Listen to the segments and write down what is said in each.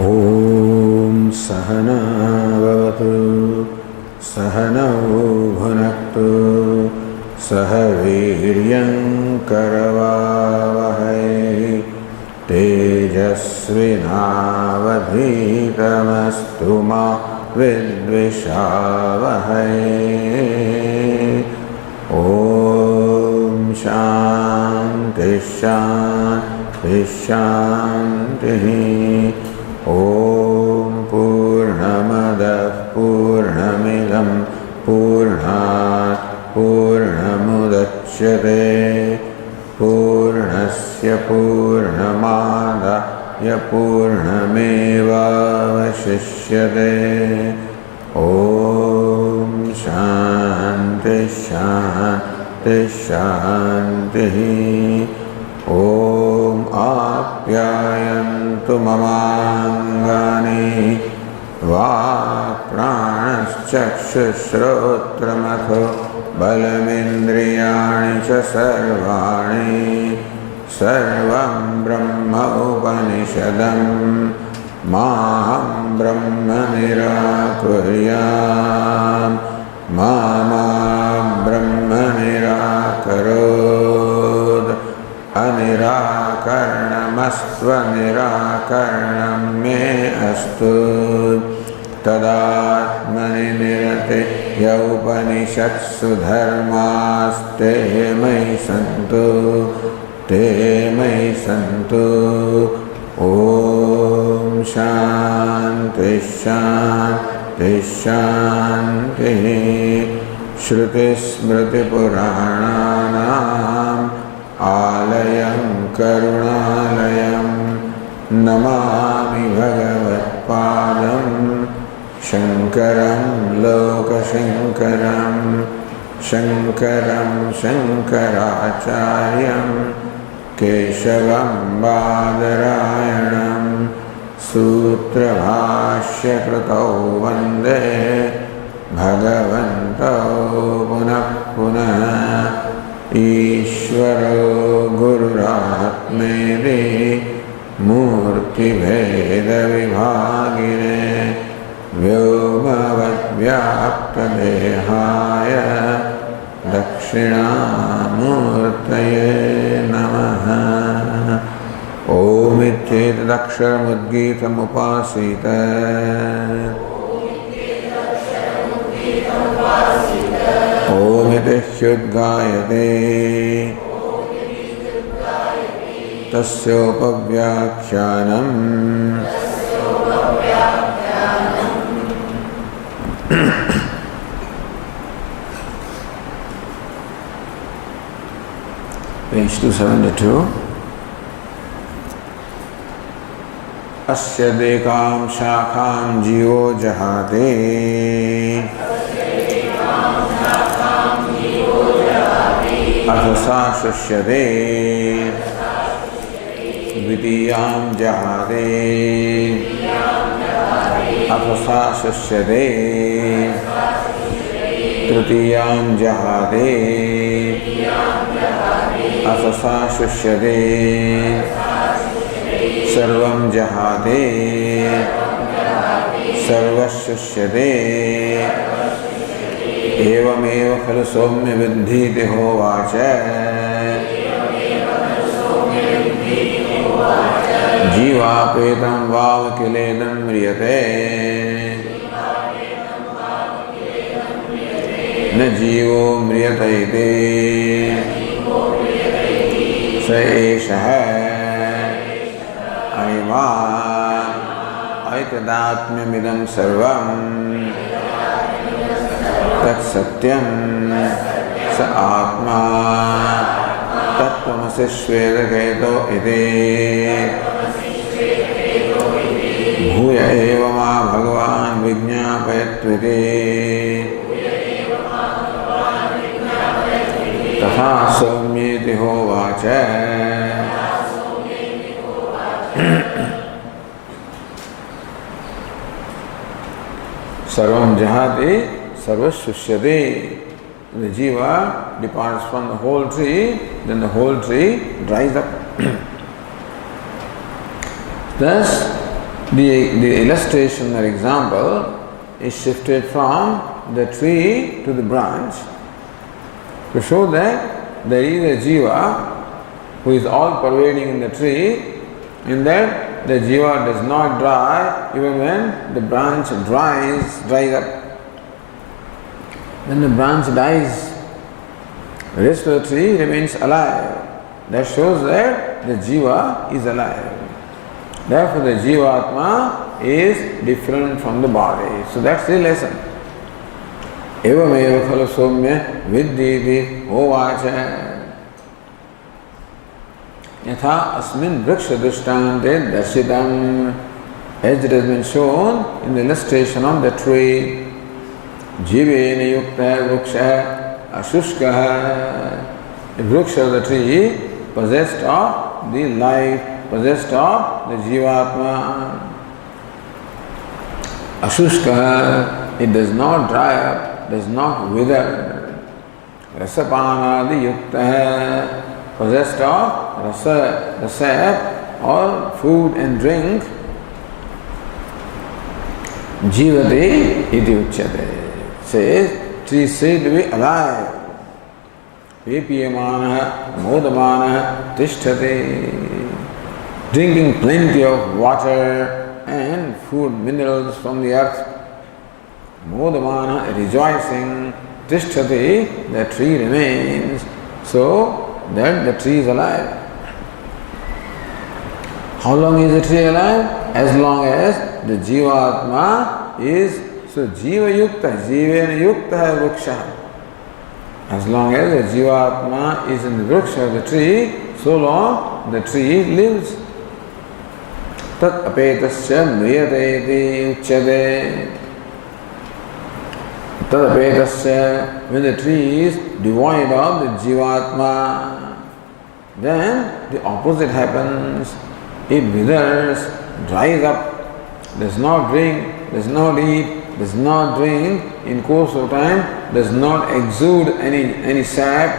ॐ सहना भवतु सहनौ भुनक्तु सह वीर्यं करवावहै तेजस्विनावधीतमस्तु मा विद्विषावहै। ॐ शान्ति शान्ति शान्तिः। ॐ पूर्णमदः पूर्णमिदं पूर्णात् पूर्णमुदच्यते पूर्णस्य पूर्णमादाय पूर्णमेवावशिष्यते। ॐ शान्ति शान्ति शान्तिः। ॐ आप्यायन्तु ममाङ्गानि वाक्प्राणश्चक्षुश्रोत्रमथो बलमिन्द्रियाणि च सर्वाणि सर्वं ब्रह्म उपनिषदं माहं ब्रह्म निराकुर्याम् मा ब्रह्म निराकरोत्। अनिराकरणमस्त्वनिराकरणं मे अस्तु। तदात्मनि निरते यौपनिषत्सु धर्मास्ते मयि सन्तु ते मयि सन्तु। ॐ शान्ति शान्ति शान्तिः। श्रुतिस्मृतिपुराणानाम् आलयं करुणालयं नमामि भगवत्पादं शङ्करं लोकशङ्करं शङ्करं शङ्कराचार्यं केशवं बादरायणं सूत्रभाष्यकृतौ वन्दे भगवन्तौ पुनः पुनः। ईश्वरो गुरुरात्मेति मूर्तिभेदविभागिने व्योमवद्व्याप्तदेहाय दक्षिणामूर्तये नमः। ओमित्येतदक्षरमुद्गीतमुपासीत ओमिति ह्युद्गायते तस्योपव्याख्यानम्। Page 272. अस्य देकां शाखां जीवो जहाते अथ सा शुष्यते द्वितीयां जहाते अथ सा शुष्यते तृतीयां जहाते अथ सा शुष्यते सर्वं जहाते सर्वशुष्यते। एवमेव खलु सौम्य विद्धीति होवाच। जीवापेतं वावकिलेदं म्रियते न जीवो म्रियत इति स एषः ऐतदात्म्यमिदं सर्वं तत्सत्यं स आत्मा तत्त्वमसि श्वेतकेतो इति। भूय एव मा भगवान् विज्ञापयत्विति। तथा सौम्येति होवाच। सर्वं जहाति सर्वशुष्यते. The jiva departs from the whole tree, then the whole tree dries up. Thus, The illustration or example is shifted from the tree to the branch to show that there is a jiva who is all pervading in the tree, in that the jiva does not dry even when the branch dries up. When the branch dies, the rest of the tree remains alive. That shows that the jiva is alive. Therefore, the jivatma is different from the body. So that's the lesson. Evameva khalu somya viddhiti ovacha. Yatha asmin vriksha drishtante darshitam. As it has been shown in the illustration of the tree. Jivena yukta vriksha ashushkaha. The vriksha of the tree possessed of the life, possessed of the jivatma. Ashushkaha, it does not dry up, does not wither. Rasapanadi yukta, possessed of rasa, the sap or food and drink. Jivati iti uchyate. Says, tree is said to be alive. Vipiyamana, modamana, tishtati. Drinking plenty of water and food, minerals from the earth. Modamana, rejoicing. Tishtati, the tree remains. So that the tree is alive. How long is the tree alive? As long as the jivatma is, so jiva yukta, jivena yukta vriksha. As long as the jivatma is in the vriksha of the tree, so long the tree lives. Tat apetasya mriyate iti uchyate. Tat apetasya, when the tree is devoid of the jivatma, then the opposite happens. It withers, dries up, does not drink, does not eat, does not drink, in course of time does not exude any sap.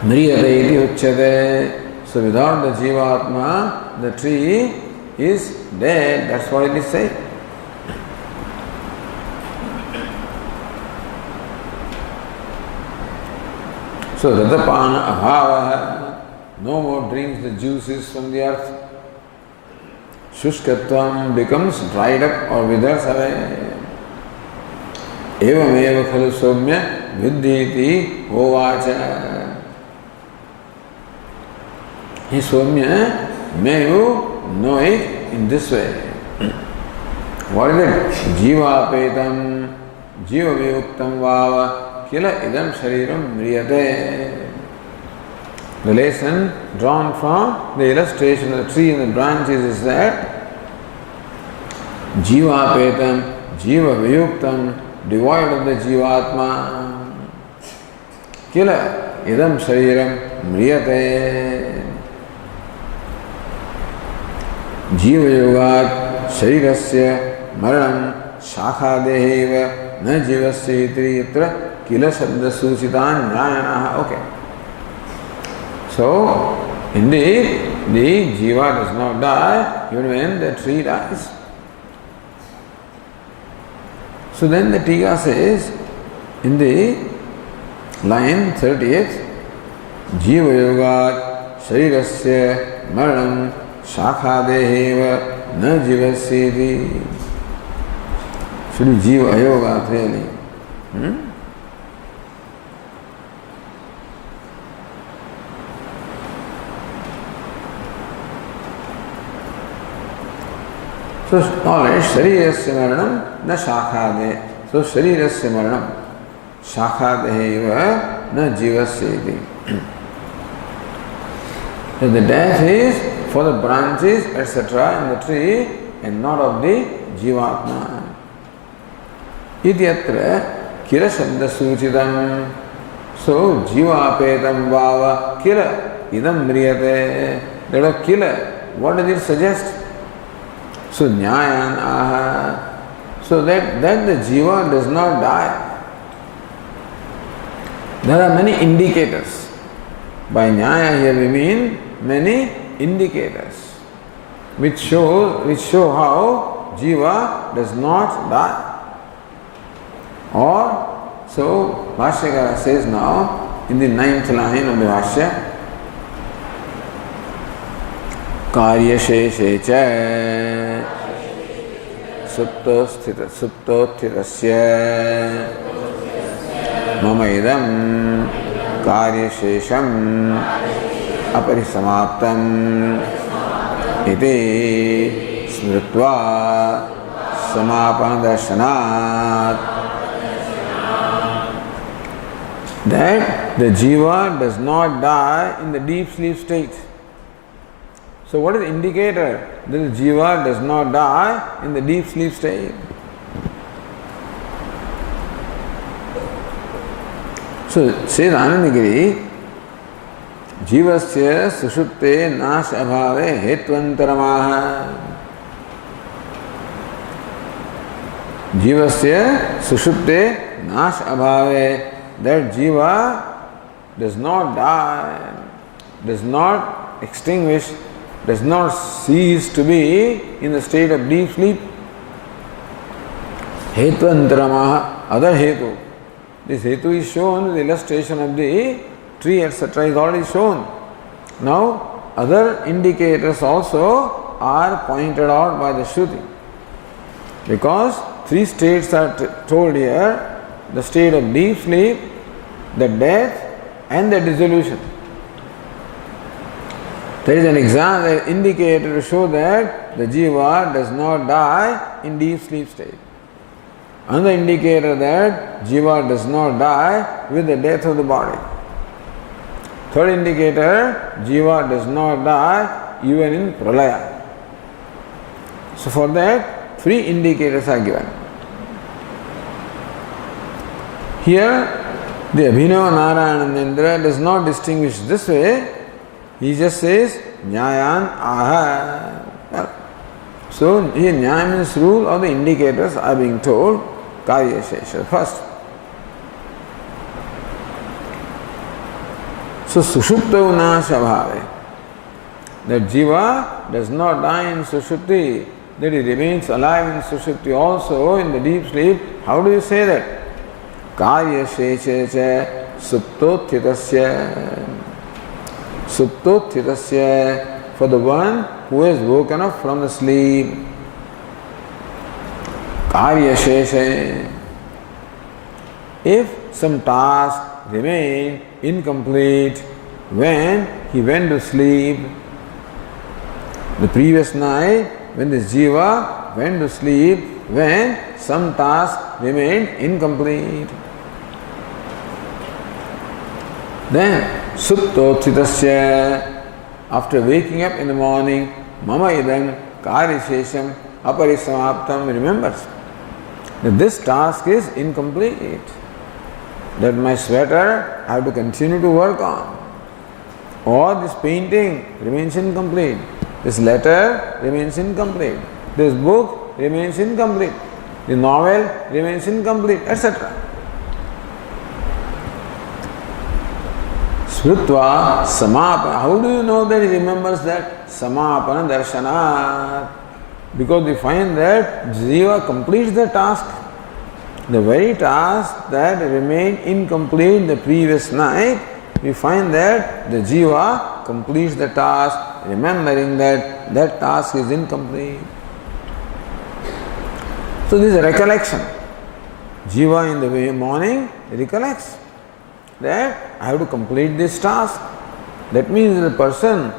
Mriyate iti uchyate. So without the jivatma, the tree is dead. That's what it is said. So radapana abhava, no more drinks the juices from the earth. Shushkatvam becomes dried up or withers away. Evameva khalu somya viddhiti ovacha. He somya, may you know it in this way. What is it? Jiva apetam, jiva viyuktam vava, kila idam shariram mriyate. The lesson drawn from the illustration of the tree and the branches is that jiva apetam, jiva viyuktam, devoid of the jivatma, kila idam shariram mriyate. Jiva yogat sharirasya maranam shakhadeheva na jivasya itri yatra kila shabda suchitan jnayanaha. Okay. So, indeed, the jiva does not die even when the tree dies. So then the Tika says in the line 30th, Jiva yogat sharirasya maranam shakhadeheva na jivasyeti. Should be jiva yogat really. So knowledge, sharirasya maranam na shakhade. So sharirasya maranam shakhadeheva na jivasyeti. So the death is for the branches, etc. in the tree and not of the jivatma. Idyatra kila shabda suchidam. So jiva apetam vava kila idam mriyate. That of kila, what does it suggest? So nyayan aha. So that the jiva does not die. There are many indicators. By nyaya here we mean many indicators. which show how Jiva does not die. Or, so Bhashyakara says now in the 9th line of the Bhashya, Karya sheshe cha suptosthitasya mama idam karya shesham aparisamaptam iti smritva samapana darshanat. That the jiva does not die in the deep sleep state. So what is the indicator that the jiva does not die in the deep sleep state? So it says Anandagiri, jivasya sushupte nash abhave hetvantaramaha. Jivasya sushupte nash abhave. That jiva does not die, does not extinguish, does not cease to be in the state of deep sleep. Hetvantaramaha, other hetu. This hetu is shown, the illustration of the tree, etc. is already shown. Now, other indicators also are pointed out by the Shruti. Because 3 states are told here, the state of deep sleep, the death and the dissolution. There is an example, an indicator to show that the jiva does not die in deep sleep state. Another indicator that jiva does not die with the death of the body. Third indicator, jiva does not die even in pralaya. So for that, 3 indicators are given. Here, the Abhinava Narayanandra does not distinguish this way. He just says, Nyayan aha. So here Nyaya means rule, or the indicators are being told, Karya Shesha first. So Sushupta Nasha Bhave. That Jiva does not die in Sushupti, that he remains alive in Sushupti also in the deep sleep. How do you say that? Karya sheshe cha suptothitasya. Suptothitasya, for the one who has woken up from the sleep. Karya sheshe. If some task remained incomplete when he went to sleep, the previous night when this jiva went to sleep, when some task remained incomplete, then suptothitasya, after waking up in the morning, mama idam karyashesham aparisamaptam, remembers that this task is incomplete, that my sweater I have to continue to work on, or this painting remains incomplete, this letter remains incomplete, this book remains incomplete, the novel remains incomplete, etc. Smritva samapana. How do you know that he remembers that? Samapana darshanat. Because we find that jiva completes the task. The very task that remained incomplete the previous night, we find that the jiva completes the task, remembering that that task is incomplete. So this is a recollection. Jiva in the morning recollects that I have to complete this task. That means the person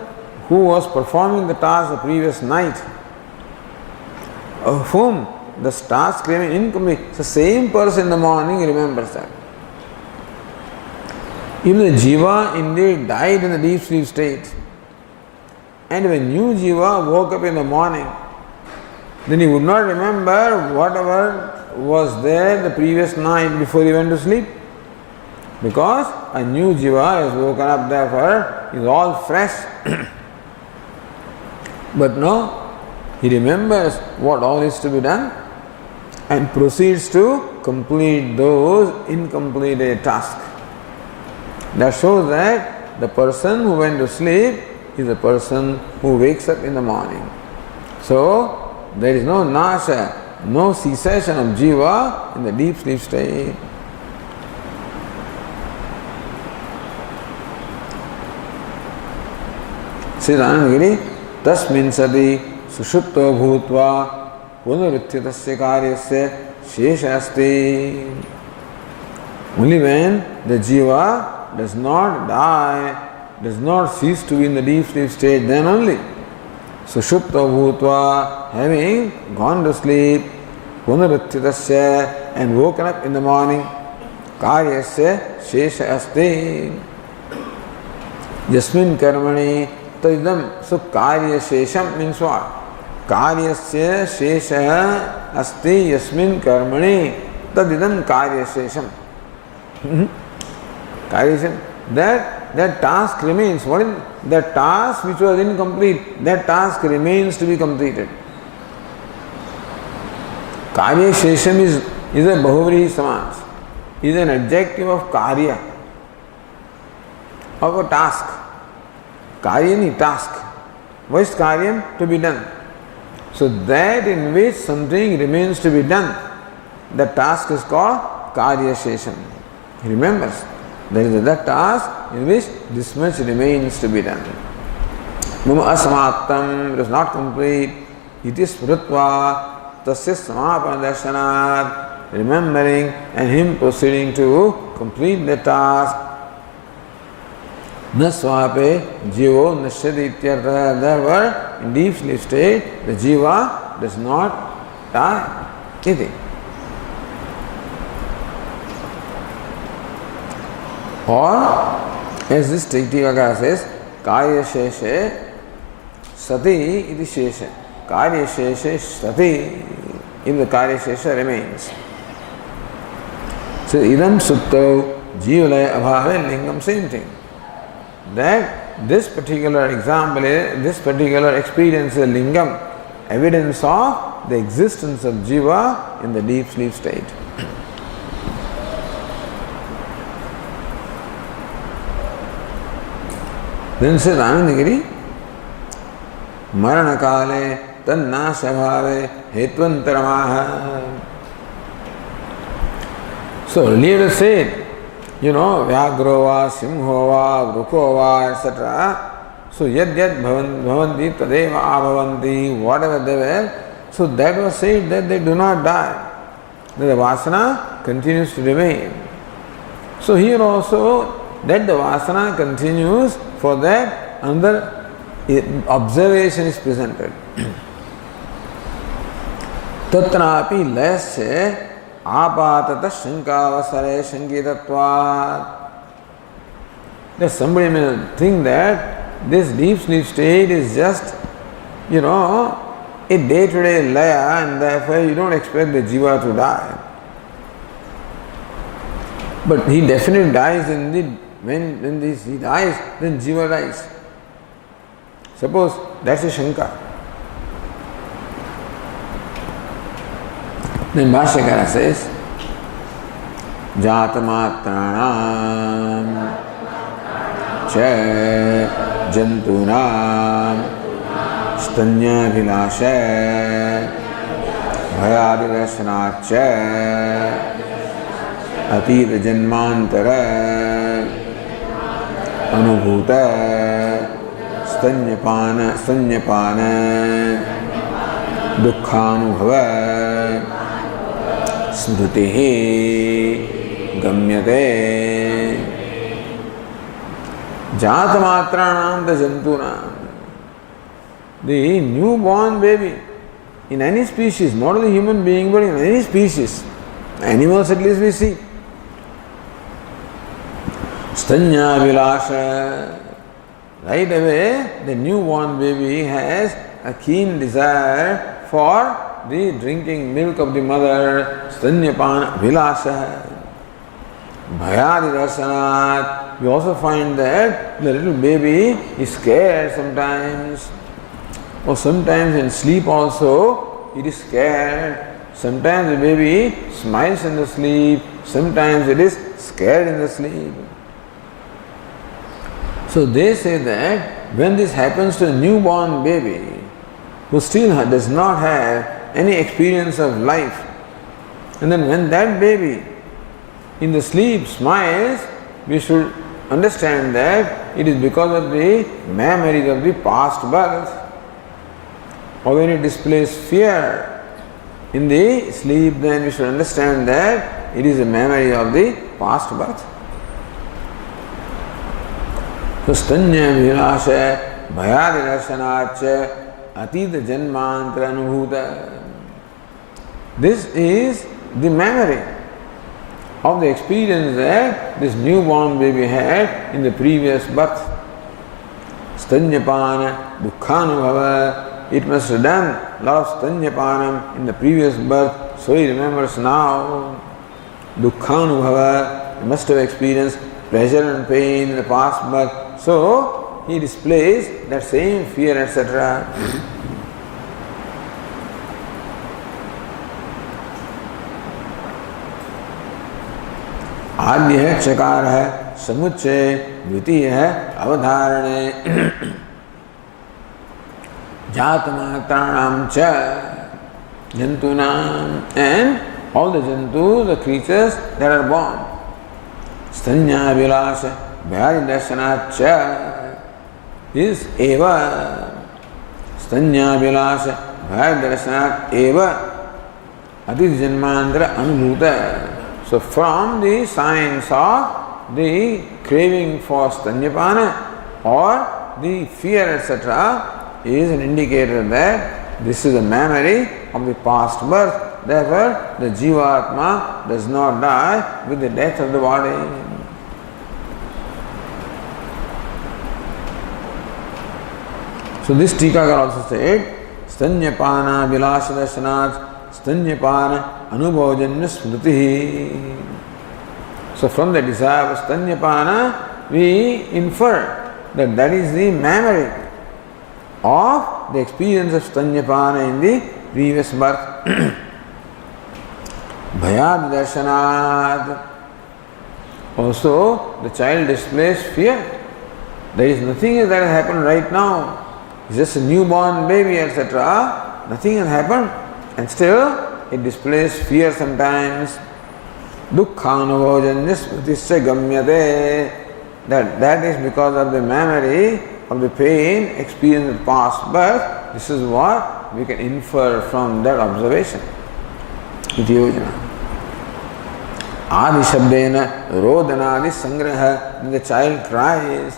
who was performing the task the previous night, of whom the task remained incomplete, the same person in the morning remembers that. If the jiva indeed died in the deep sleep state, and when new jiva woke up in the morning, then he would not remember whatever was there the previous night before he went to sleep. Because a new jiva is woken up, therefore is all fresh. But no, he remembers what all is to be done and proceeds to complete those incompleted tasks. That shows that the person who went to sleep is the person who wakes up in the morning. So, there is no nasha, no cessation of jiva in the deep sleep state. Says Anandagiri, tasmin sati sushupto bhutva punaruthitasya karyasya shesha asti. Only when the jiva does not die, does not cease to be in the deep sleep state, then only. Sushupta bhutva, having gone to sleep, punaruthitasya, and woken up in the morning, karyasya shesha asti. Yasmin karmani tadidam. So karya shesham means what? Karyasya shesha asti yasmin karmani tadidam karya shesham. Karya, that task remains. What is that task which was incomplete? That task remains to be completed. Karya shesham is a bahuvrihi samans, is an adjective of karya, of a task. Karya ni task. What is karyam? To be done. So that in which something remains to be done, the task is called karya shesham. He remembers. There is that task in which this much remains to be done. Mama asamatam, it is not complete. It is smrutva tasya samapana darshanat, remembering and him proceeding to complete the task. Naswape jivo nashyati ityartha. Therefore, in deep sleep state, the jiva does not die. Iti. Or, as this Tiktivaka says, Karya Sheshe Sati iti Shesha. Karya Sheshe Sati, if the Karya Shesha remains. So, Idam Sutto Jivalaya Abhave Lingam, same thing. That this particular example, this particular experience is Lingam, evidence of the existence of Jiva in the deep sleep state. Then says Anandagiri, Marana kale tannasha bhave hetvantaramaha. So earlier said, Vyagro va, Simho va, Vruko va, etc. So yad bhavanti tadeva abhavanti, whatever they were, so that was said that they do not die. That the vasana continues to remain. So here also, that the vasana continues, for that another observation is presented. Tatrapi layasya apatata shankavasare shankitatvat. That somebody may think that this deep sleep state is just, a day-to-day laya, and therefore you don't expect the jiva to die. But he definitely dies indeed. When he dies, then jiva dies. Suppose that's a shanka. Then Bhashyakara says, Jatamatranam Cha Jantunam Stanyabhilasha Bhayadidashanat Cha Atita Janmantara Anubhuta Stanyapana Dukkhanubhava Smrutihi Gamyate Jatamatranam Jantunam. The newborn baby in any species, not only human being, but in any species, animals at least we see. Stanya Vilasha. Right away, the newborn baby has a keen desire for the drinking milk of the mother. Stanyapana Vilasha. Bhayadi Darsanat. We also find that the little baby is scared sometimes. Or sometimes in sleep also, it is scared. Sometimes the baby smiles in the sleep. Sometimes it is scared in the sleep. So they say that when this happens to a newborn baby, who still does not have any experience of life. And then when that baby in the sleep smiles, we should understand that it is because of the memories of the past birth. Or when it displays fear in the sleep, then we should understand that it is a memory of the past birth. So stanya vilasha bhayadi darshanacha atita janmantra anubhuta. This is the memory of the experience that this newborn baby had in the previous birth. Stanyapana dukkhanubhava. It must have done a lot of stanyapanam in the previous birth, so he remembers now. Dukkhanubhava. He must have experienced pleasure and pain in the past birth, so he displays that same fear, etc. आद्य है, चकार है, समुच्चय, द्वितीय है, अवधारणे, जातमात्राणाम च, जंतूनाम, and all the jantus, the creatures that are born. Stanya vilasa bhayadi darshanaat cha is eva. Stanya vilasa bhayadi darshanaat eva adit janmandra anubhuta. So from the signs of the craving for stanyapana or the fear, etc., is an indicator that this is a memory of the past birth. Therefore, the Jivatma does not die with the death of the body. So this Tikakar also said, Stanyapana Vilasha Darshanat Stanyapana Anubhojanya Smriti. So from the desire of Stanyapana, we infer that that is the memory of the experience of Stanyapana in the previous birth. Bhayad Darshanat. Also, the child displays fear. There is nothing that has happened right now. It's just a newborn baby, etc. Nothing has happened. And still, it displays fear sometimes. Dukkhanubhojanya smritisya gamyate. That is because of the memory of the pain experienced in past birth. This is what we can infer from that observation. Iti yojana. Adi shabdena rodanadi sangraha. When the child cries,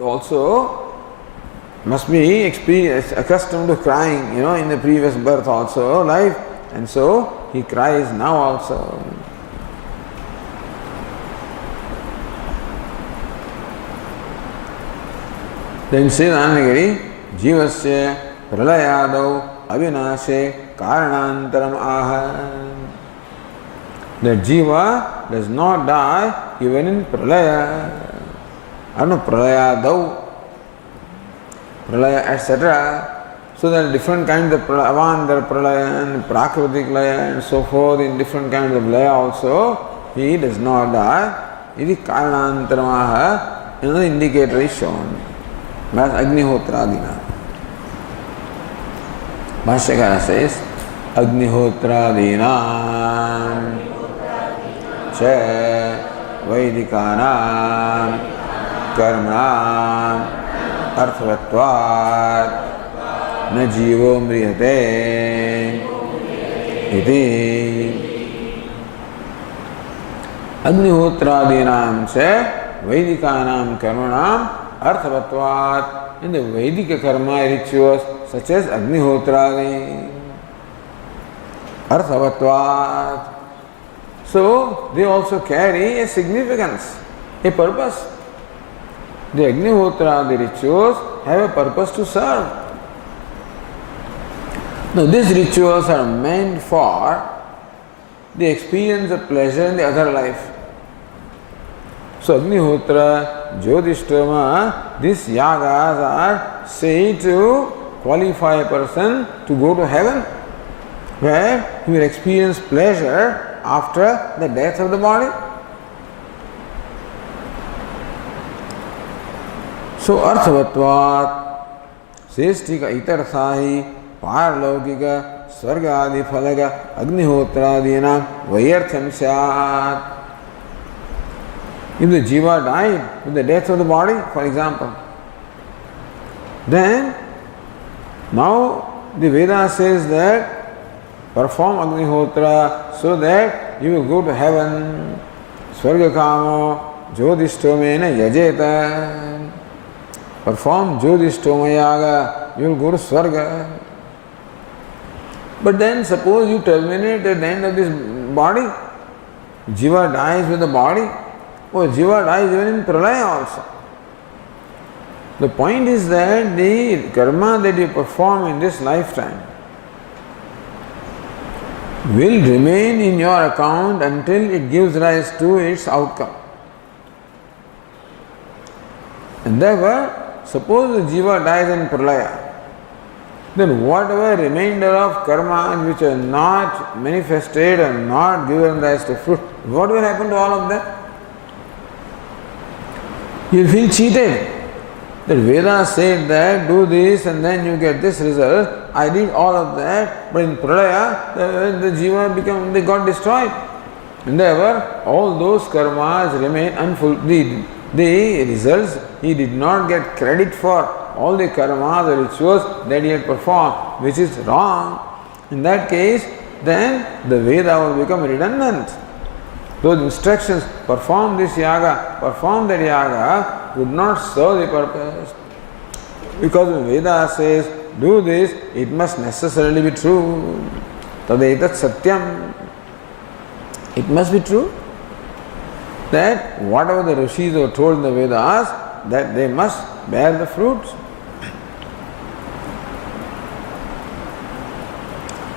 also must be accustomed to crying, in the previous birth also, life. And so he cries now also. Then says Anandagiri, Jivasya pralayadau avinashe karanantaram aha. The Jiva does not die even in pralaya. Pralayadau, pralaya, etc. So there are different kinds of pralaya, pralaya and prakritik laya and so forth. In different kinds of laya also, he does not die. Iti karanantaram aha. Another indicator is shown. Agnihotra. Bhashyakara says, Agnihotra cha Vaidikanam Karmanam Arthavatvat Na Jivo Mriyate Iti. Agnihotra cha Vaidikanam Karmanam Arthavatvat. In the Vedic karma rituals such as Agnihotradi, Arthavatvat. So they also carry a significance, a purpose. The Agnihotradi rituals have a purpose to serve. Now these rituals are meant for the experience of pleasure in the other life. So Agnihotra, Jyotishtama, these yagas are said to qualify a person to go to heaven, where he will experience pleasure after the death of the body. So Arthavatvat says Tika Itarthahi पारलौकिक स्वर्ग आदि फलक अग्निहोत्रादीनां वैयर्थ्यं स्यात्. If the jiva died with the death of the body, for example, then now the Veda says that perform Agnihotra so that you will go to heaven. Swargakamo Jyotishtomena yajeta. Perform Jyothishtoma yaga, you will go to Swarga. But then suppose you terminate at the end of this body, jiva dies with the body, or jiva dies even in pralaya also. The point is that the karma that you perform in this lifetime will remain in your account until it gives rise to its outcome. And therefore, suppose the jiva dies in pralaya, then whatever remainder of karma which are not manifested and not given rise to fruit, what will happen to all of that? You will feel cheated. The Vedas said that do this and then you get this result. I did all of that, but in pralaya the jiva they got destroyed. And therefore all those karmas remain unfulfilled. The results, he did not get credit for all the karmas or rituals that he had performed, which is wrong. In that case, then the Veda will become redundant. Those instructions, perform this yaga, perform that yaga, would not serve the purpose. Because when Veda says, do this, it must necessarily be true. Tadetat satyam. It must be true that whatever the rishis were told in the Vedas, that they must bear the fruits.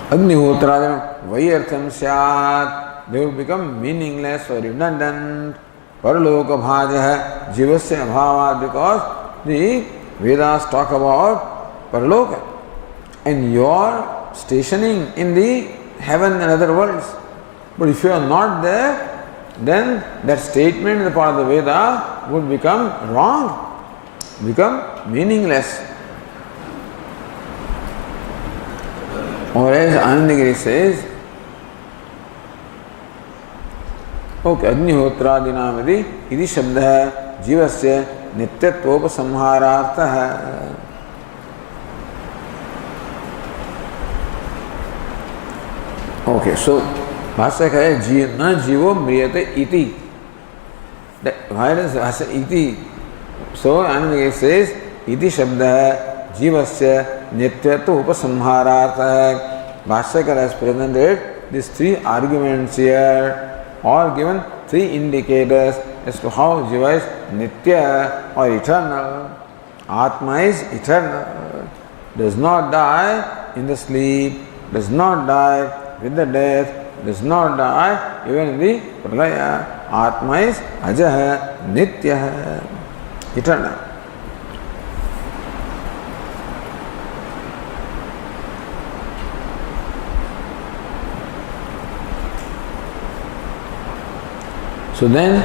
Agnihotra vayartham syat. They will become meaningless or redundant. Paraloka bhaja jivasya abhava, because the Vedas talk about paraloka and your stationing in the heaven and other worlds. But if you are not there, then that statement in the part of the Veda would become wrong, become meaningless. Or as Anandagiri says, okay, Agnihotraadinamadi iti shabda jivasya nityatvopasamharartha. Okay, so भाष्य है न जीवो म्रियते इति. Why does भाष्य इति? So Anandagiri says इति शब्द जीवस्य नित्यत्व उपसंहारार्थ. Bhashyakar has presented these three arguments here, or given three indicators as to how jiva is nitya or eternal. Atma is eternal, does not die in the sleep, does not die with the death, does not die even in the pralaya. Atma is ajaha, nitya, eternal. So then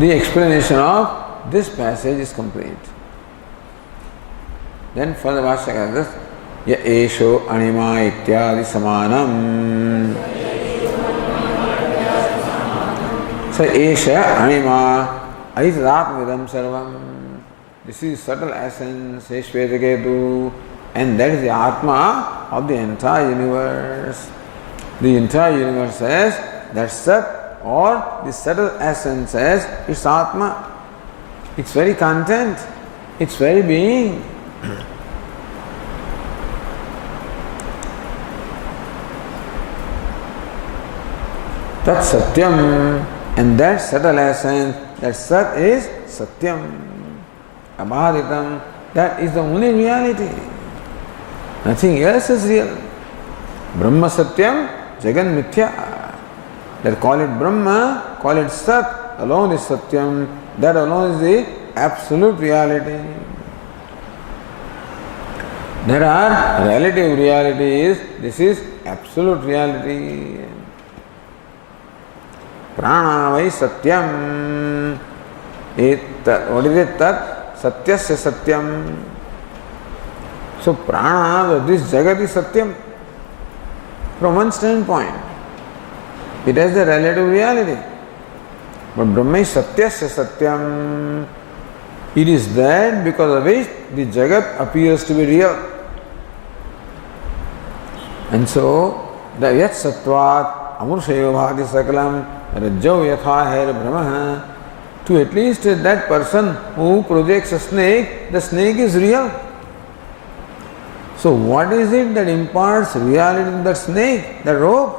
the explanation of this passage is complete. Then further Bhashyakara says, Ya esho anima ityadi samanam. So esha anima aitadatmidam sarvam. This is subtle essence, says Shvetaketu, and that is the Atma of the entire universe. The entire universe says that Sat, or the subtle essence says it's Atma, its very content, its very being. Tat Satyam, and that subtle essence, that Sat is Satyam, Abhaditam, that is the only reality. Nothing else is real. Brahma Satyam, Jagan Mithya. That call it Brahma, call it Sat, alone is Satyam, that alone is the absolute reality. There are relative realities, this is absolute reality. Prana vai Satyam. What is it? Tat Satyasya Satyam. So prana, this jagat is satyam from one standpoint. It has the relative reality. But Brahma is satyasya satyam. It is that because of which the jagat appears to be real. And so, the yat sattvat amurshaya bhati sakalam rajjau yatha hair brahma. To at least that person who projects a snake, the snake is real. So what is it that imparts reality to that snake, that rope?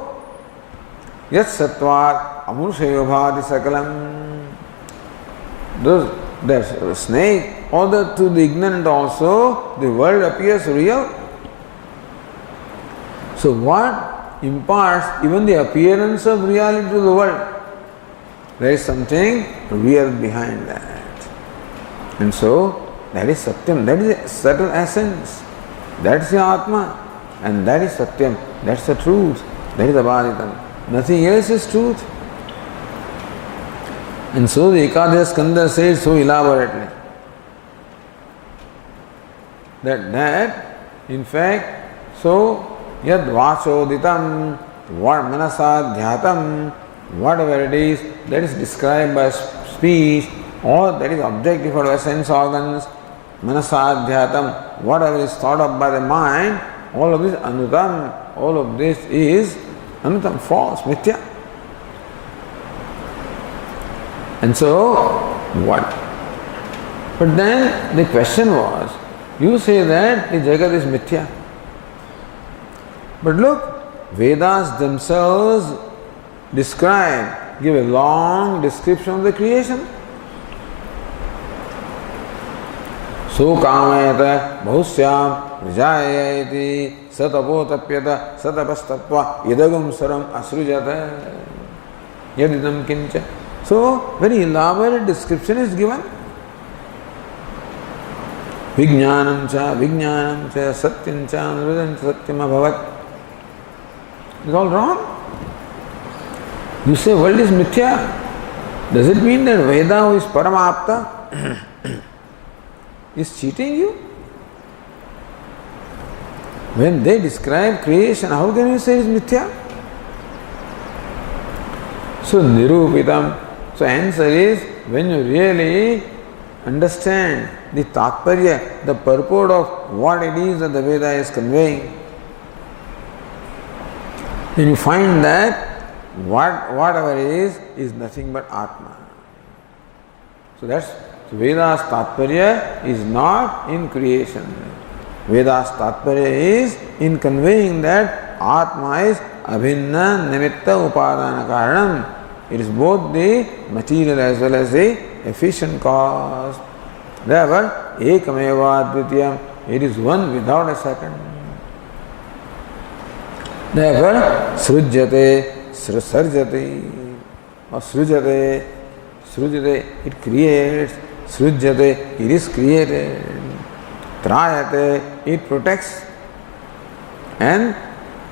Yat sattvat amurshaya bhati sakalam. That snake, or to the ignorant also, the world appears real. So what imparts even the appearance of reality to the world? There is something real behind that. And so that is Satyam, that is a subtle essence. That's the Atma. And that is Satyam, that's the truth. That is Abhaditam. Nothing else is truth. And so the Ekadasya Skanda says so elaborately that in fact, so yad vachoditam, what manasadhyatam, whatever it is that is described by speech or that is objective for the sense organs, manasadhyatam, whatever is thought of by the mind, all of this anutam, all of this is anutam, false, mithya. And so, what? But then the question was, you say that the Jagat is mithya. But look, Vedas themselves describe, give a long description of the creation. So kamayata bahusyam vijayayati satapotapyata satapastatva idagam saram asrujata yadidam kincha. So, very elaborate description is given. Vijnanam cha, satyam cha, anurudam cha, satyam abhavat. It's all wrong. You say world is mithya. Does it mean that Veda, who is Paramapta, is cheating you? When they describe creation, how can you say it is mithya? So, nirupitam. So, answer is, when you really understand the tatparya, the purport of what it is that the Veda is conveying, then you find that whatever is nothing but Atma. So Veda's tatparya is not in creation. Veda's tatparya is in conveying that Atma is abhinna nimitta upadana karanam. It is both the material as well as the efficient cause. Therefore, ekameva advitiyam, it is one without a second. Therefore, srujyate, sarjate, or srujyate, it creates, srujyate, it is created, trayate, it protects, and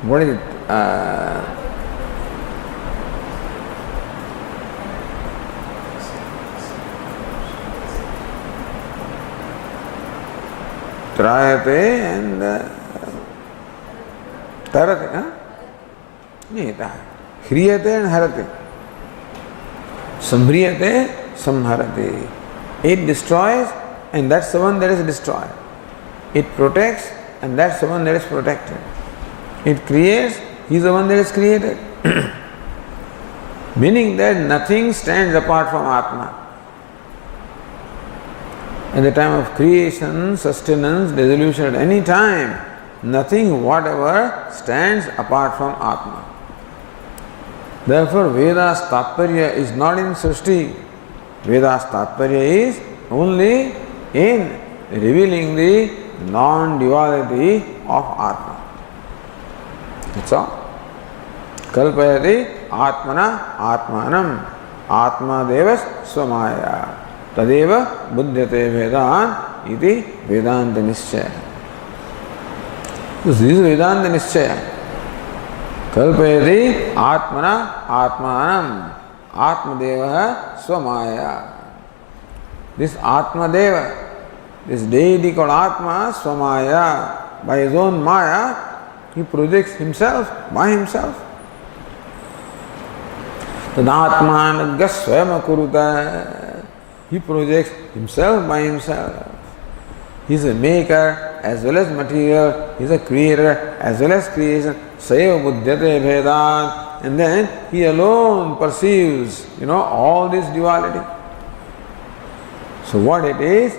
what is it? Trayate and tarate, huh? Nita. Hriyate and harate. Samhriyate, samharate. It destroys and that's the one that is destroyed. It protects and that's the one that is protected. It creates, he is the one that is created. Meaning that nothing stands apart from Atma. At the time of creation, sustenance, dissolution, at any time, nothing whatever stands apart from Atma. Therefore, Veda's tatparya is not in Srishti. Veda's tatparya is only in revealing the non-duality of Atma. That's all. Kalpayati Atmana Atmanam Atma Devas Swamaya Tadeva Buddhyate Vedan iti Vedanta Nischaya. This is Vedanta Nischaya. Kalpayati Atmana Atmanam Atmadeva Swamaya. This Atmadeva, This deity called Atma, Swamaya, by his own Maya, he projects himself by himself. Tadatman Gaswayam Kuruta. He projects himself by himself. He is a maker as well as material. He is a creator as well as creation. Sayeva buddhyate bhedan. And then he alone perceives, all this duality. So what it is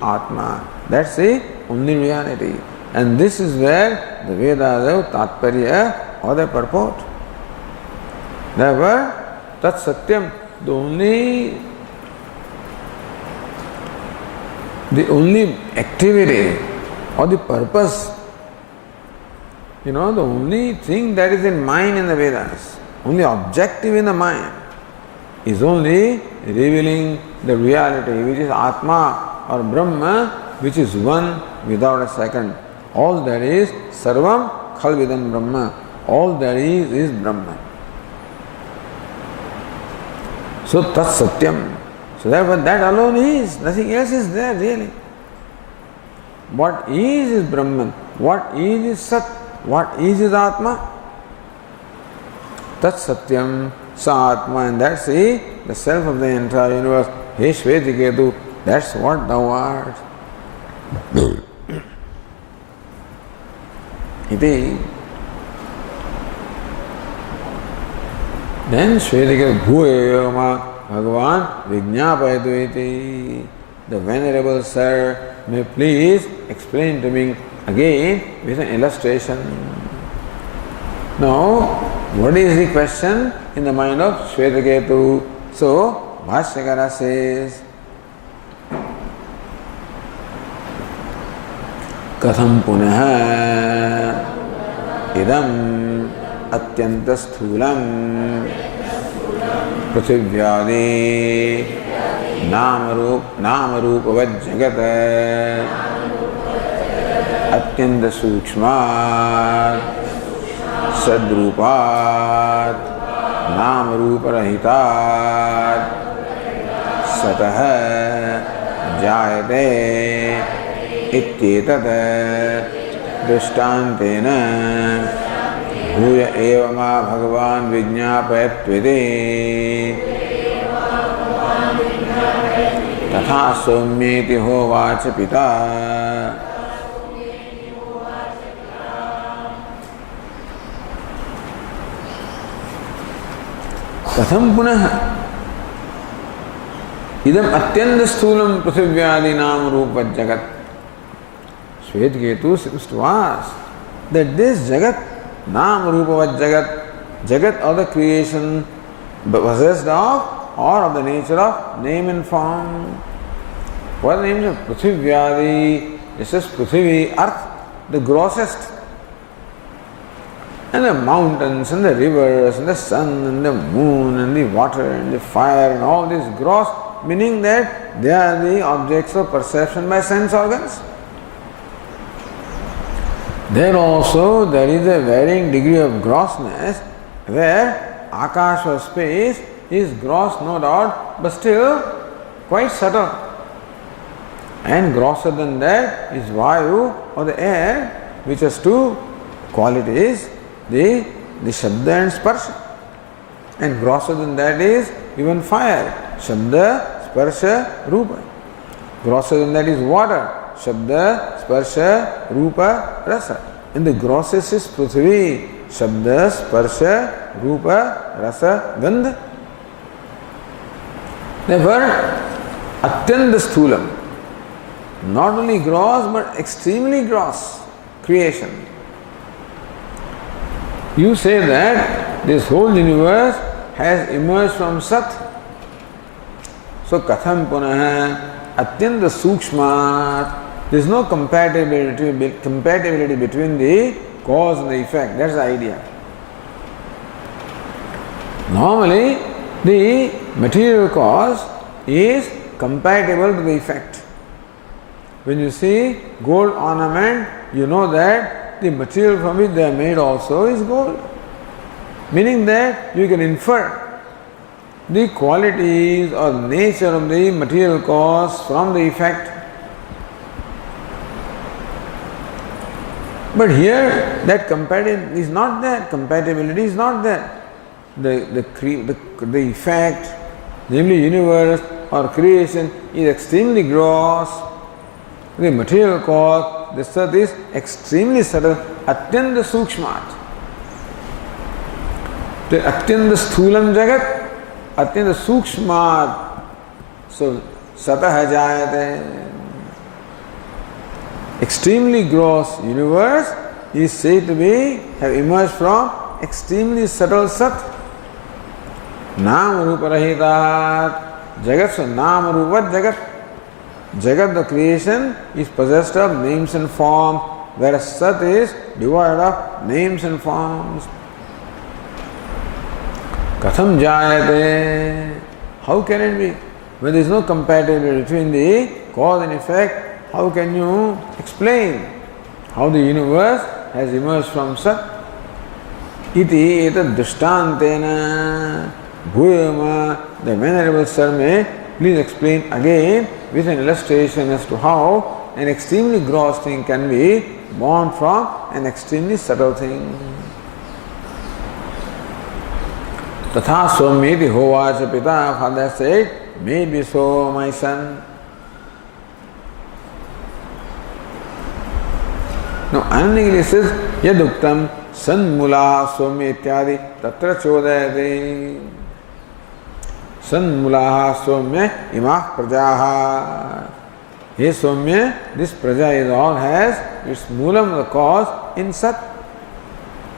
Atma. That's the only reality. And this is where the Vedas have Tatparya or the purport. Therefore, Tat Satyam, the only activity or the purpose, the only thing that is in mind in the Vedas, only objective in the mind, is only revealing the reality which is Atma or Brahma, which is one without a second. All that is Sarvam Khalvidam Brahma. All that is Brahma. So Tat Satyam. So therefore that alone is, nothing else is there really. What is Brahman. What is Sat. What is Atma. Tat Satyam Sa Atma, and that's the self of the entire universe. He Shvetiketu, that's what thou art. Iti. Then Shvetiketu Bhuyama Bhagavan Vijñāpayatu iti. The Venerable Sir may please explain to me again with an illustration. Now, what is the question in the mind of Shvetiketu? So, Bhashyakara says, Katham punaha idam atyanta sthulam prithivyaadi namarupavat jagat atyanta sukshmat sadrupat namaruparahitaat satah jayate इत्येतत् दृष्टान्तेन भूय एव मा भगवान् विज्ञापयत्विति तथा सौम्येति होवाच पिता कथं पुनः इदम् अत्यन्त स्थूलं पृथिव्यादीनां रूपवत् जगत् Shvetiketu seems to ask that this Jagat, Nam Rupavat Jagat, Jagat or the creation possessed of or of the nature of name and form. What are the names of Prithivyaadi? This is Prithvi, earth, the grossest. And the mountains and the rivers and the sun and the moon and the water and the fire and all these gross, meaning that they are the objects of perception by sense organs. There also there is a varying degree of grossness where Akash or space is gross no doubt but still quite subtle. And grosser than that is Vayu or the air, which has two qualities, the Shabda and Sparsha. And grosser than that is even fire, Shabda, Sparsha, Rupa. Grosser than that is water, Shabda, Sparsha, Rupa, Rasa. And the grossest is Prithvi, Shabda, Sparsha, Rupa, Rasa, Gandha. Therefore, Atyanta Sthulam, not only gross but extremely gross creation. You say that this whole universe has emerged from Sat. So, Katham Punaha, Atyanta Sukshmat. There is no compatibility between the cause and the effect. That's the idea. Normally, the material cause is compatible to the effect. When you see gold ornament, you know that the material from which they are made also is gold. Meaning that you can infer the qualities or nature of the material cause from the effect. But here that compatibility is not there. Compatibility is not there. The effect, namely universe or creation, is extremely gross. The material cause, the Sat is extremely subtle, atyanta sukshmat. The atyanta sthulam jagat, atyanta sukshmat. So satah jayate. Extremely gross universe is said to be have emerged from extremely subtle Sat. Nama rupa rahitat jagat. So nama rupa jagat. Jagat, the creation, is possessed of names and form, whereas Sat is devoid of names and forms. Katham jayate. How can it be? When there is no compatibility between the cause and effect, how can you explain how the universe has emerged from Sat? Iti etad drishtantena bhuyama. The Venerable Sir may please explain again with an illustration as to how an extremely gross thing can be born from an extremely subtle thing. Tatha swamiti hovacha pita. Father said, may be so, my son. Now Anandagiri says, yaduktam sanmula swami ityadi tatra chodayate. Sanmulaha swamya imah prajaha. Hey swamya, this praja is all has its moolam, the cause, in Sat.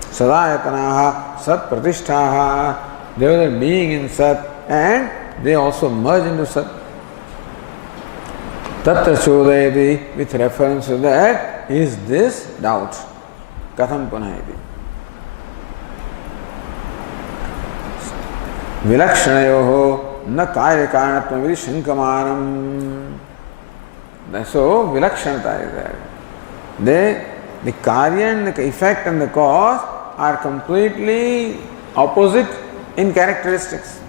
Sadayatanaha sat pratishtaha. They were being in Sat and they also merge into Sat. Tatra chodayati, with reference to that, is this doubt. Katham punayati. Vilakshanayoho na karya karanatvam vidi shankamanam. So, vilakshanata is there. The karya and the effect and the cause are completely opposite in characteristics.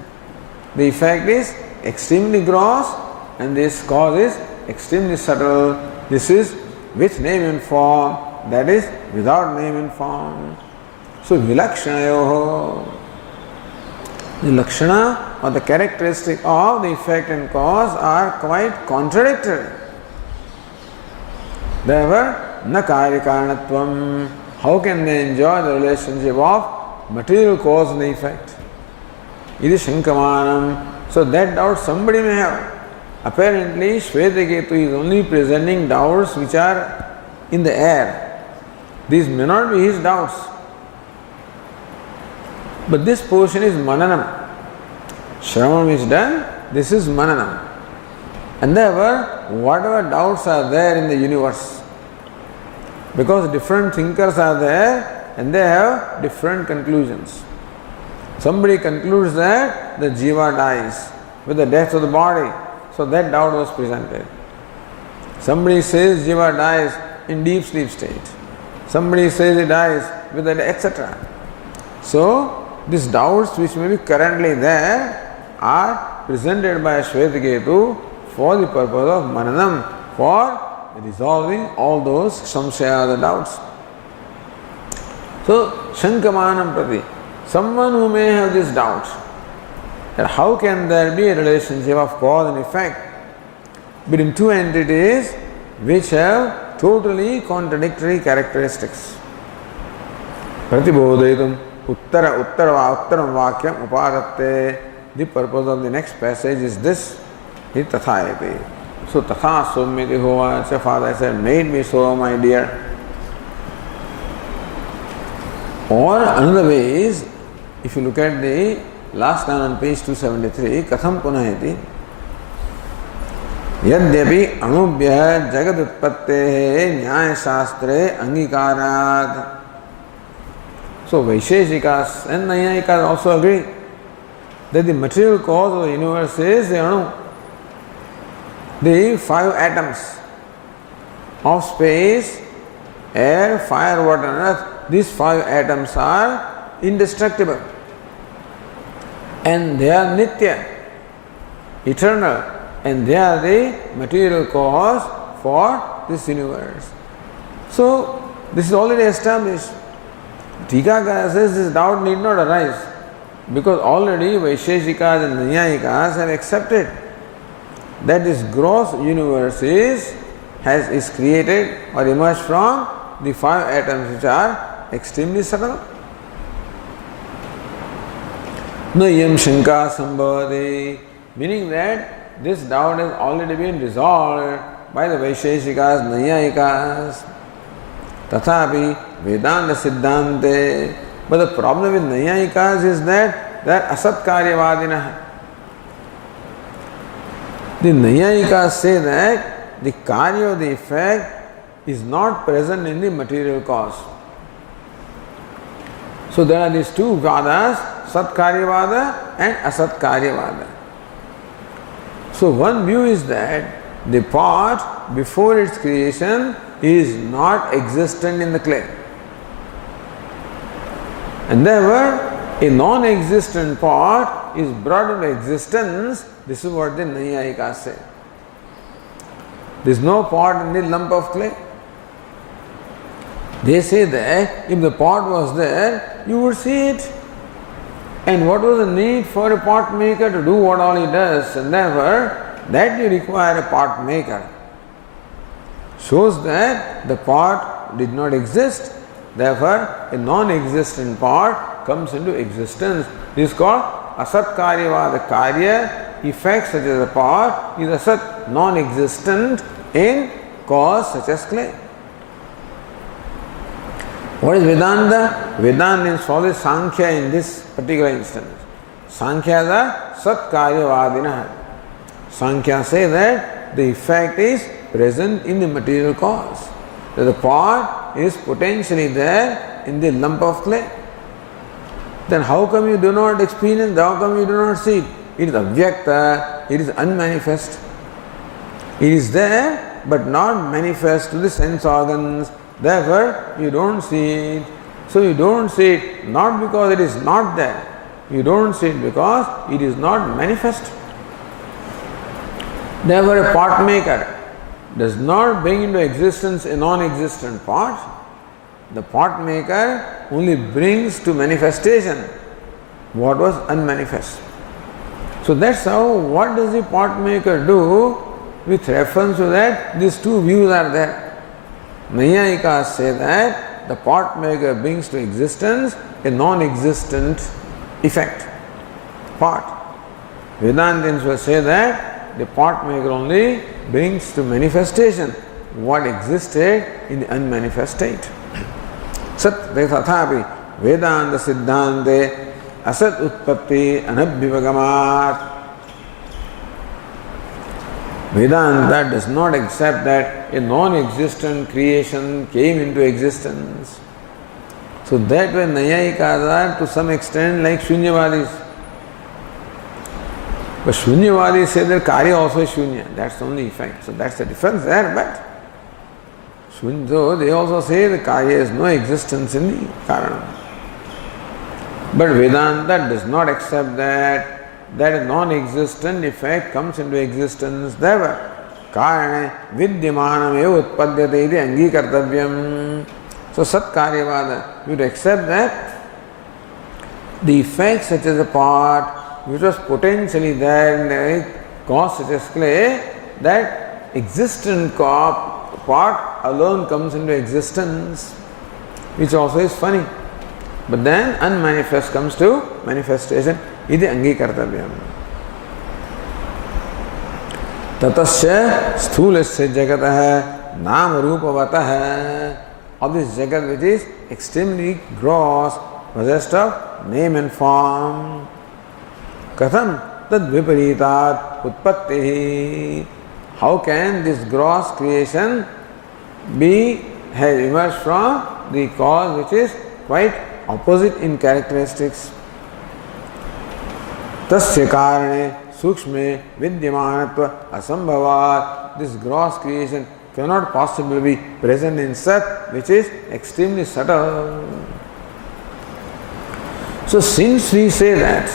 The effect is extremely gross and this cause is extremely subtle. This is with name and form, that is without name and form. So, vilakshanayoho. The lakshana or the characteristic of the effect and cause are quite contradictory. Therefore, na karya karanatvam. How can they enjoy the relationship of material cause and the effect? It is shankamanam. So that doubt somebody may have. Apparently, Shvetaketu is only presenting doubts which are in the air. These may not be his doubts. But this portion is mananam. Shravanam is done, this is mananam. And therefore, whatever doubts are there in the universe, because different thinkers are there and they have different conclusions. Somebody concludes that the jiva dies with the death of the body, so that doubt was presented. Somebody says jiva dies in deep sleep state. Somebody says it dies with the etc. So, these doubts which may be currently there are presented by Shvetaketu for the purpose of mananam, for resolving all those samshaya, the doubts. So, shankamanam prati, someone who may have this doubt, that how can there be a relationship of cause and effect between two entities which have totally contradictory characteristics. Pratibodhaitum uttaram vakyam upadatte. The purpose of the next passage is this. Tathayati. So tatha somyati hovacha. Father said, made me so, my dear. Or another way is, if you look at the last line on page 273, katham punayati. Yadyapi anubhya jagat utpattehe nyaya shastre angikarat. So Vaisheshikas and Nayayikas also agree that the material cause of the universe is the anu, the 5 atoms of space, air, fire, water and earth. These 5 atoms are indestructible and they are nitya, eternal, and they are the material cause for this universe. So This is already established. Tikakara says this doubt need not arise because already Vaisheshikas and Naiyayikas have accepted that this gross universe is created or emerged from the 5 atoms which are extremely subtle. Nayam Shanka Sambhavati, meaning that this doubt has already been resolved by the Vaisheshikas, Naiyayikas. Tathapi Vedanta Siddhante. But the problem with Naiyayikas is that they are Asat Karyavadinah. The Naiyayikas say that the Karya or the effect is not present in the material cause. So there are these two Vadas, Sat Karyavada and Asat Karyavada. So one view is that the pot before its creation is not existent in the clay. And therefore, a non-existent pot is brought into existence. This is what the Naiyayikas say. There is no pot in the lump of clay. They say that if the pot was there, you would see it. And what was the need for a pot maker to do what all he does? And therefore, that you require a pot maker. Shows that the pot did not exist. Therefore, a non-existent pot comes into existence. This is called Asat Karyavada. Karya, effect such as a pot, is Asat, non-existent in cause such as clay. What is Vedanta? Vedanta follows Sankhya in this particular instance. Sankhya are Sat Karyavadinah. Sankhya say that the effect is present in the material cause. That the pot is potentially there in the lump of clay. Then how come you do not experience, how come you do not see it? It is avyakta, it is unmanifest. It is there but not manifest to the sense organs. Therefore, you don't see it. So you don't see it not because it is not there. You don't see it because it is not manifest. Therefore, a pot maker does not bring into existence a non-existent pot. The pot maker only brings to manifestation what was unmanifest. So that's how, what does the pot maker do? With reference to that, these two views are there. Naiyayikas say that the pot maker brings to existence a non-existent effect, pot. Vedantins will say that the pot maker only brings to manifestation what existed in the unmanifest state. Sat Tathapi Vedanta Siddhante Asat Utpatti Anabhivagamat. Vedanta does not accept that a non-existent creation came into existence. So that way Naiyayikas are to some extent like Shunyavadis. But Shunyavadis say that Karya also is Shunya. That's the only effect. So that's the difference there. But so they also say the Karya has no existence in the Karana. But Vedanta does not accept that a non-existent effect comes into existence. Therefore, Karane Vidyamanam eva utpadyate iti angikartavyam. So Sat Karyavada, you would accept that the effect such as a pot which was potentially there in the cause such as clay, that existent pot alone comes into existence, which also is funny. But then unmanifest comes to manifestation. Iti angikartavyam. Tatasya sthulasya jagatah nam rupavatah. Of this jagat which is extremely gross, possessed of name and form. Katham tad viparitat utpattihi. How can this gross creation has emerged from the cause which is quite opposite in characteristics? Tasya karane sukshme vidyamanatva asambhavat. This gross creation cannot possibly be present in Sat, which is extremely subtle. So since we say that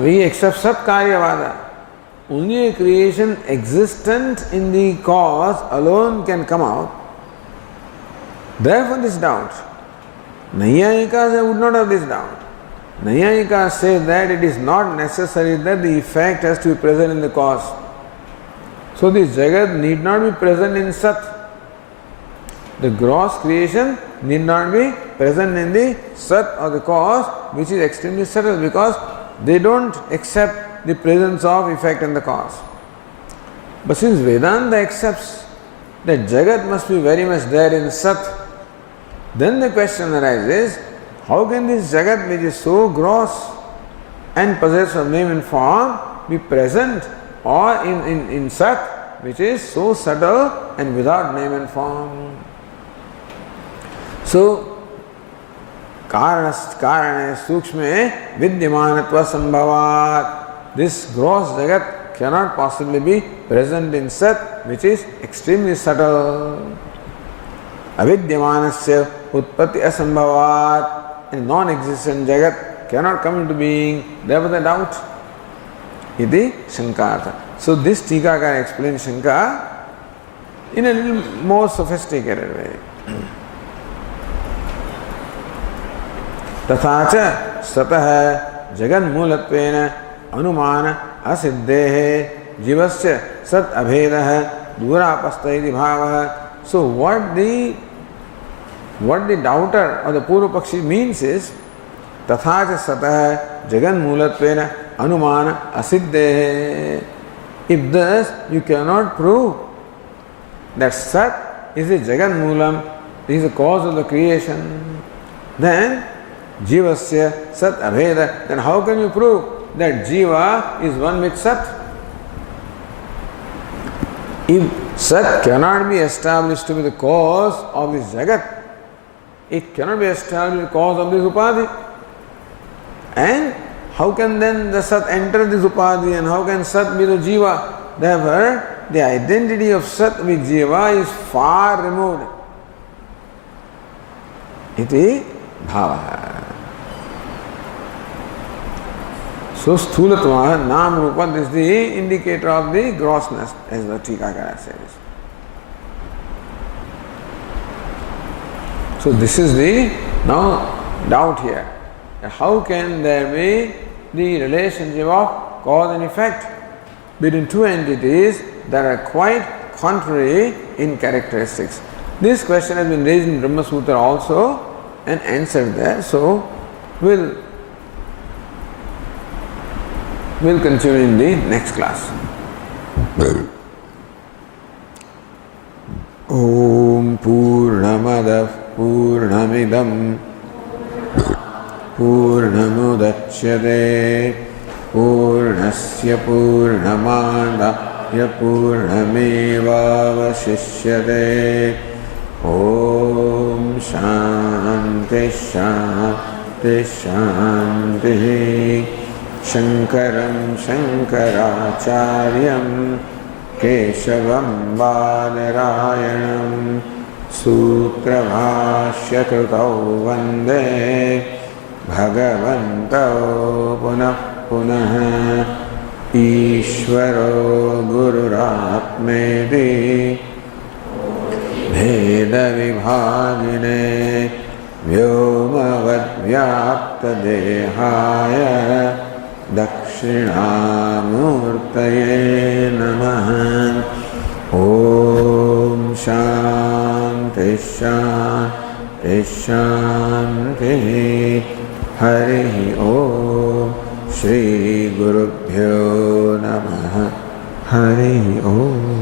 we accept Sat Karyavada, only a creation existent in the cause alone can come out. Therefore this doubt. Naiyayikas would not have this doubt. Naiyayikas say that it is not necessary that the effect has to be present in the cause. So this Jagat need not be present in Sat. The gross creation need not be present in the Sat or the cause, which is extremely subtle, because they don't accept the presence of effect and the cause. But since Vedanta accepts that Jagat must be very much there in Sat, then the question arises, how can this Jagat, which is so gross and possessed of name and form, be present or in Sat, which is so subtle and without name and form? So, karane sukshme vidyamanatva sambhavat. This gross Jagat cannot possibly be present in Sat, which is extremely subtle. Avidyamanasya utpatti asambhavat. And non-existent Jagat cannot come into being. There was a doubt. Iti Shankartha. So this Tikakara explains Shanka in a little more sophisticated way. तथा च सतः जगन्मूलत्वेन अनुमान असिद्धेः जीवस्य सत् अभेदः दूरापस्त इति भावः. So what the doubter or the Purva Pakshi means is तथा च सतः जगन्मूलत्वेन अनुमान असिद्धेः. If thus you cannot prove that Sat is the Jaganmoolam, is the cause of the creation, then Jivasya Sat Abheda, then how can you prove that Jiva is one with Sat? If Sat cannot be established to be the cause of this Jagat, it cannot be established the cause of this Upadhi. And how can then the Sat enter this Upadhi, and how can Sat be the Jiva? Therefore, the identity of Sat with Jiva is far removed. Iti bhava. So sthulatva, nam rupa, this is the indicator of the grossness, as the Tikakara says. So this is the now doubt here. How can there be the relationship of cause and effect between two entities that are quite contrary in characteristics? This question has been raised in Brahma Sutra also and answered there. So we'll continue in the next class. Om Purnamadav Purnamidam Purnamudachyate Purnasya Purnamadaya Purnamevavashishyate. Om Shanti Shanti Shanti. Shankaram Shankaracharyam Keshavam Badarayanam Sutravashyakritau Vande Bhagavantau Punah Punah Ishvaro Gururatmedi Bheda Vibhagine Vyomavad Vyapta Dehaya Dakshinamurtaye Namaha. Om Shanti Shanti Shanti. Hari Om. Shri Gurubhyo Namaha. Hari Om.